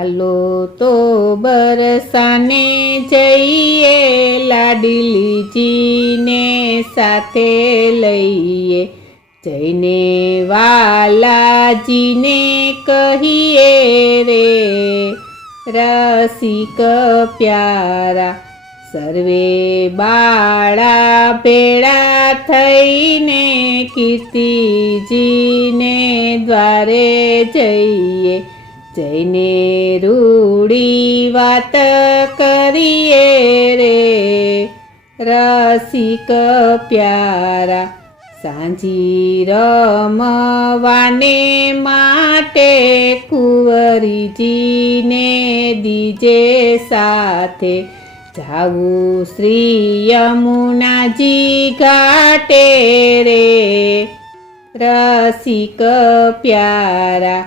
ચાલો તો બરસાને જઈએ, લાડલીજીને સાથે લઈએ, જઈને વાલાજીને કહીએ રે, રસિક પ્યારા સર્વે બાળા ભેળા થઈને કીર્તિજીને દ્વારે જઈએ, જઈને રૂડી વાત કરીએ રે, રસિક પ્યારા સાંજી રમવાને માટે કુંવરીજીને દીજે સાથે, જાવું શ્રી યમુનાજી ઘાટે રે, રસિક પ્યારા